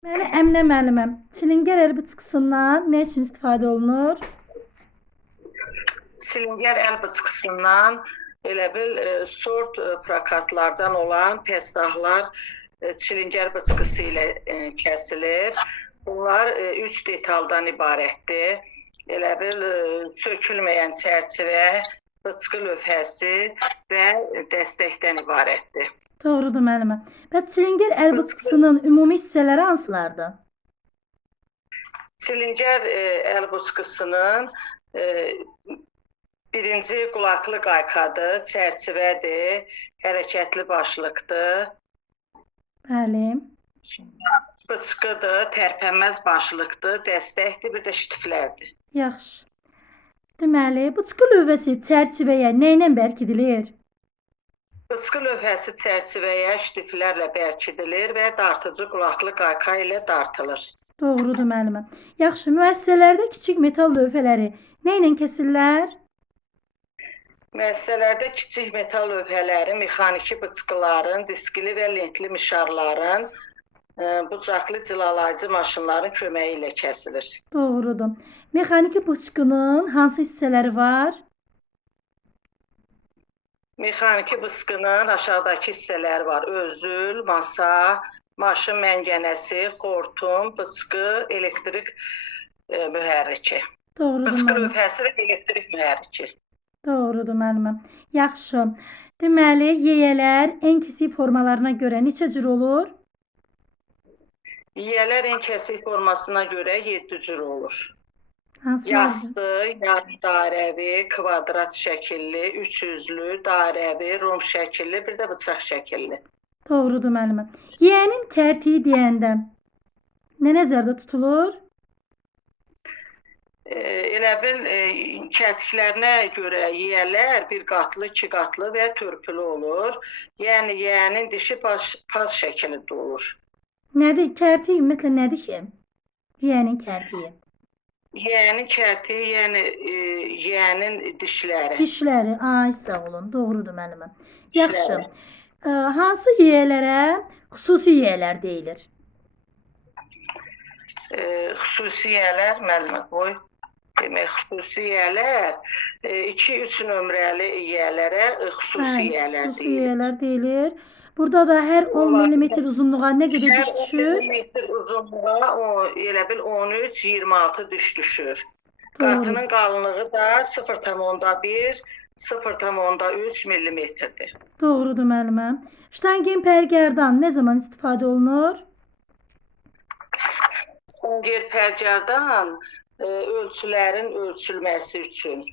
Məni Əminə müəlliməm. Çilingər əlbiçisindən nə üçün istifadə olunur? Çilingər əl bıçqısından elə bil sort prokatlardan olan pəstahlar çilingər bıçqısı ilə kəsilir. Bunlar 3 detaldan ibarətdir. Elə bil sökülməyən çərçivə, bıçqı lövhəsi və dəstəkdən ibarətdir. Doğrudur müəlliməm. Və çilingər əlbiçisinin ümumi hissələri hansılardır? Çilingər əl bıçqısının birinci qulaqlı qaykadır, çərçivədir, hərəkətli başlıqdır. Bəli. Bıçqıdır, tərpənməz başlıqdır, dəstəkdir, bir də ştiflərdir. Yaxşı. Deməli, bıçqı lövhəsi çərçivəyə nə ilə bərkidilir? Bıçqı lövhəsi çərçivəyə ştiflərlə bərkidilir və dartıcı qulaqlı qayka ilə dartılır. Doğrudur müəlliməm. Yaxşı, müəssisələrdə kiçik metal lövhələri nə ilə kəsirlər? Müəssisələrdə kiçik metal lövhələri mexaniki bıçqıların, diskli və lentli mişarların, bucaqlı cilalayıcı maşınların köməyi ilə kəsilir. Doğrudur. Mexaniki bıçqının hansı hissələri var? Mexaniki bıçqının aşağıdakı hissələri var. Özül, masa, maşın məngənəsi, xortum, bıçqı, elektrik mühərriki. Doğrudur Bıçqı müəlliməm. lövhəsi və elektrik mühərriki. Doğrudur müəlliməm. Yaxşı. Deməli, yeyələr ən kiçik formalarına görə neçə cür olur? Yiyələr ən kəsik formasına görə 7 cür olur. Hansılardır? Yastı, yarım dairəvi, kvadrat şəkilli, üçüzlü, dairəvi, rom şəkilli, bir də bıçaq şəkilli. Doğrudur müəlliməm. Yeyənin kərtiyi deyəndə nə nəzərdə tutulur? Elə bil kərtiklərinə görə yiyələr bir qatlı, iki qatlı və törpülü olur. Yəni yiyənin dişi paz şəklində olur. Nədir? Kərtiyi ümumiyyətlə nədir ki? Yeyənin kərtiyi. Yiyənin kərtiyi, yəni yiyənin dişləri. Dişləri. Ay, sağ olun. Doğrudur müəlliməm. Dişləri. Yaxşı. Hansı yeyələrə xüsusi yeyələr deyilir? Xüsusi yiyələr, müəllimə qoy. Demək, xüsusi yiyələr 2-3 nömrəli yiyələrə xüsusi yiyələr Xüsusi deyilir. yeyələr deyilir. Burada da hər 10 mm uzunluğa nə qədər diş düşür? Hər 10 mm uzunluğa elə bil 13-26 diş düşür. Doğru. Qatının qalınlığı da 0,1, 0,3 millimetrdir. Doğrudur müəlliməm. Ştangenpergerdan nə zaman istifadə olunur? Ştangenpergerdan ölçülərin ölçülməsi üçün.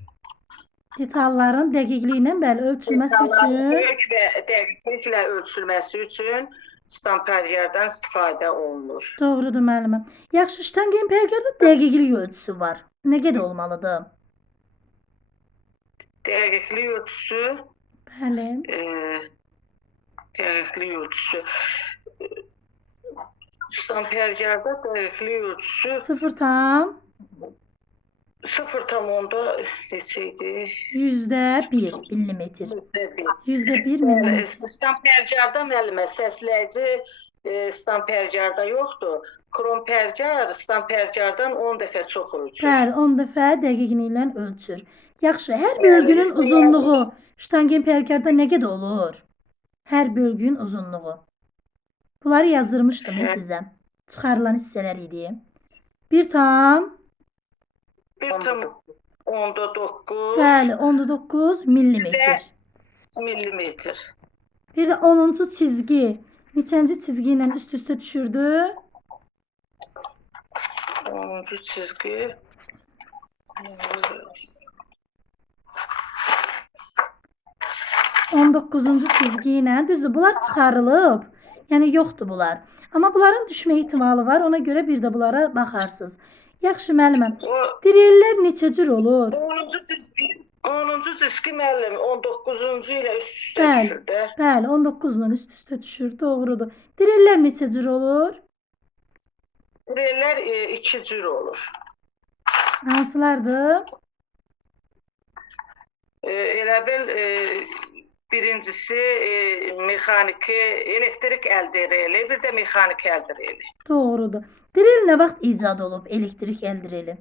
Detalların dəqiqliyi ilə bəli ölçülməsi üçün. Böyük və dəqiqliklə ölçülməsi üçün ştangenpergerdan istifadə olunur. Doğrudur müəlliməm. Yaxşı, ştangenpergerdə dəqiqlik ölçüsü var. Nə qədər olmalıdır? Dəqiqlik ölçüsü, Bəli. dəqiqlik ölçüsü. Ştangenpergerdə dəqiqlik ölçüsü 0,10 neçə idi? %1 millimetr. %1 Yəni millimetr. ştangenpergerdə müəllimə səsləyici ştangenpergerdə yoxdur. Kromperger ştangenpergerdən 10 dəfə çox ölçür. Bəli, 10 dəfə dəqiqliklə ölçür. Yaxşı, hər bölgünün uzunluğu ştangenpergerdə nə qədər olur? Hər bölgünün uzunluğu. Bunları yazdırmışdım sizə. Çıxarılan hissələr idi. 1,9. Bəli, 19 millimetr. Millimetr. Bir də 10-cu çizgi. Neçənci çizgi ilə üst-üstə düşürdü? 10-cu çizgi. 19-cu çizgi ilə. Düzdür, bunlar çıxarılıb. Yəni yoxdur bunlar. Amma bunların düşmə ehtimalı var. Ona görə bir də bunlara baxarsınız. Yaxşı müəlliməm. Direllər neçə cür olur? 10-cu çizgi müəllim 19-cu ilə üst-üstə düşür də. Bəli, 19-la üst-üstə düşür. Doğrudur. Direllər neçə cür olur? Direllər 2 cür olur. Hansılardır? Elə bil birincisi mexaniki, elektrik əldireli, bir də mexaniki əldireli. Doğrudur. Drill nə vaxt icad olub elektrik əldreli?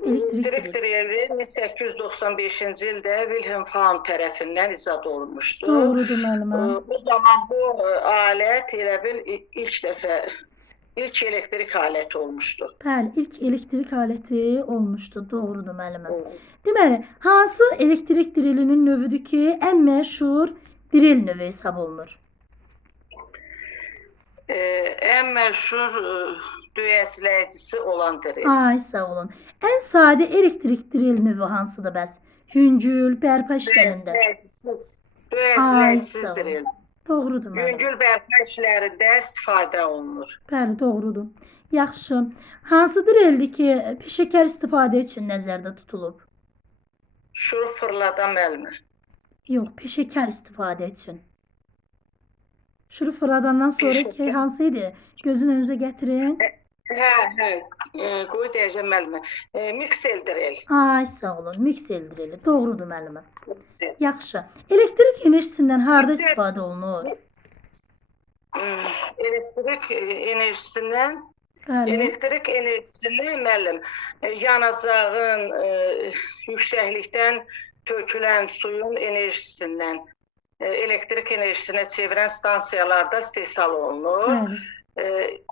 Elektrik Elektrik drill. dreli 1895-ci ildə Wilhelm Faun tərəfindən icad olunmuşdu. Doğrudur müəllimə. Bu zaman bu alət elə bil ilk elektrik aləti olmuşdu. Bəli, ilk elektrik aləti olmuşdu. Doğrudur müəllimə. Deməli, hansı elektrik drillinin növüdür ki, ən məşhur drill növü hesab olunur? Ən məşhur döyəcləyicisi olan drill. Ay, sağ olun. Ən sadə elektrik drill növü hansıdır bəs? Yüngül, bərpa işlərində. Döyəcləyicisiz Ay, drill. Doğrudur müəllimə. Yüngül bərpa işlərində istifadə olunur. Bəli, doğrudur. Yaxşı. Hansı drilldir ki, peşəkar istifadə üçün nəzərdə tutulub? Şurup fırladan müəllimə. Yox, peşəkar istifadə üçün. Şurup fırladandan sonraki Peşəkar. hansı idi? Gözün önünüzə gətirin. Qoy deyəcəm müəllimə. Miksel drill. Ay, sağ olun. Miksel drilli. Doğrudur müəllimə. Yaxşı. Elektrik enerjisindən harda Miksel- istifadə olunur? Elektrik enerjisindən Bəli. Elektrik enerjisini müəllim yanacağın yüksəklikdən tökülən suyun enerjisindən elektrik enerjisinə çevirən stansiyalarda istehsal olunur. Bəli.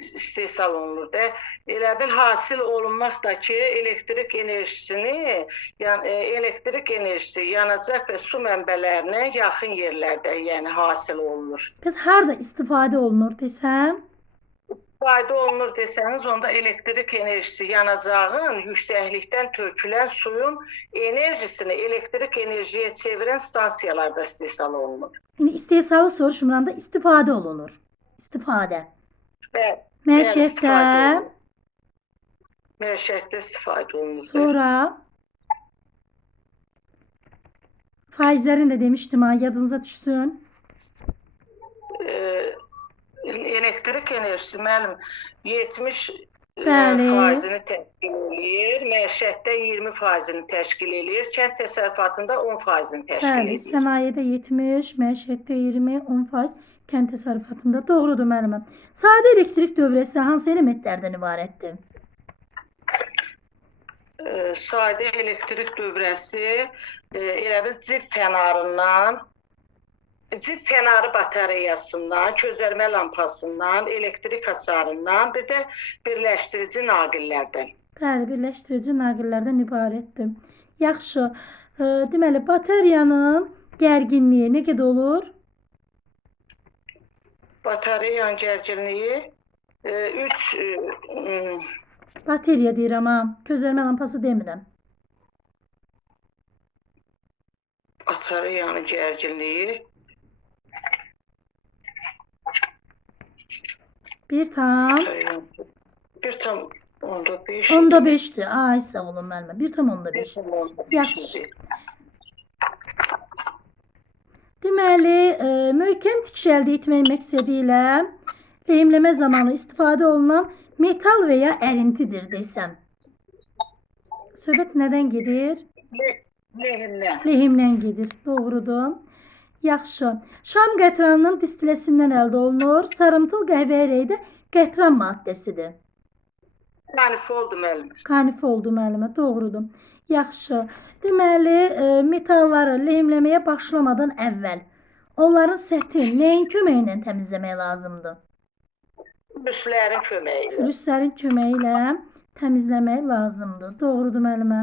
İstehsal olunur da. Elə bil hasil olunmaqdakı elektrik enerjisini, elektrik enerjisi yanacaq və su mənbələrinə yaxın yerlərdə, yəni hasil olunur. Biz harda istifadə olunur desəm? İstifadə olunur desəniz, onda elektrik enerjisi yanacağın yüksəklikdən tökülən suyun enerjisini elektrik enerjiyə çevirən stansiyalarda istehsal olunur. Yəni istehsalı soruşmuram da istifadə olunur. İstifadə. Və Məişətdə, məişətdə istifadə olunur. sonra faizlərini də demişdim ha, yadınıza düşsün. Elektrik enerjisi müəllim 70 Bəli. faizini təşkil edir, məişətdə 20 faizini təşkil edir, kənd təsərrüfatında 10 faizini təşkil Bəli, edir. sənayedə 70, məişətdə 20, 10%, kənd təsərrüfatında. Doğrudur müəllimə. Sadə elektrik dövrəsi hansı elementlərdən ibarətdir? Sadə elektrik dövrəsi elə bil cib fənarı batareyasından, közərmə lampasından, elektrik açarından, bir də birləşdirici naqillərdən. Bəli, birləşdirici naqillərdən ibarətdir. Yaxşı. Deməli, batareyanın gərginliyi nə qədər olur? Batareyanın gərginliyi 3 Bateriya deyirəm ha. Közərmə lampası demirəm. batareyanın gərginliyi 1,5. Onda 5'dir. Ay, sağ olun müəllimə. 1,5. Yaxşı. Deməli, möhkəm tikiş əldə etmək məqsədi ilə lehimləmə zamanı istifadə olunan metal və ya ərintidir desəm. Söhbət nədən gedir? Lehimdən. Lehimdən gedir. Doğrudur. Yaxşı. Şam qətranının distiləsindən əldə olunur. Sarımtıl qəhvəyi rəngdə qətran maddəsidir. Manifoldu müəllim. Kanifoldu müəllimə. Doğrudur. Yaxşı. Deməli, metalları lehimləməyə başlamadan əvvəl onların səthin nəyin köməyi ilə təmizləmək lazımdır? Flüslərin köməyi ilə. Flüslərin köməyi ilə təmizləmək lazımdır. Doğrudur müəllimə.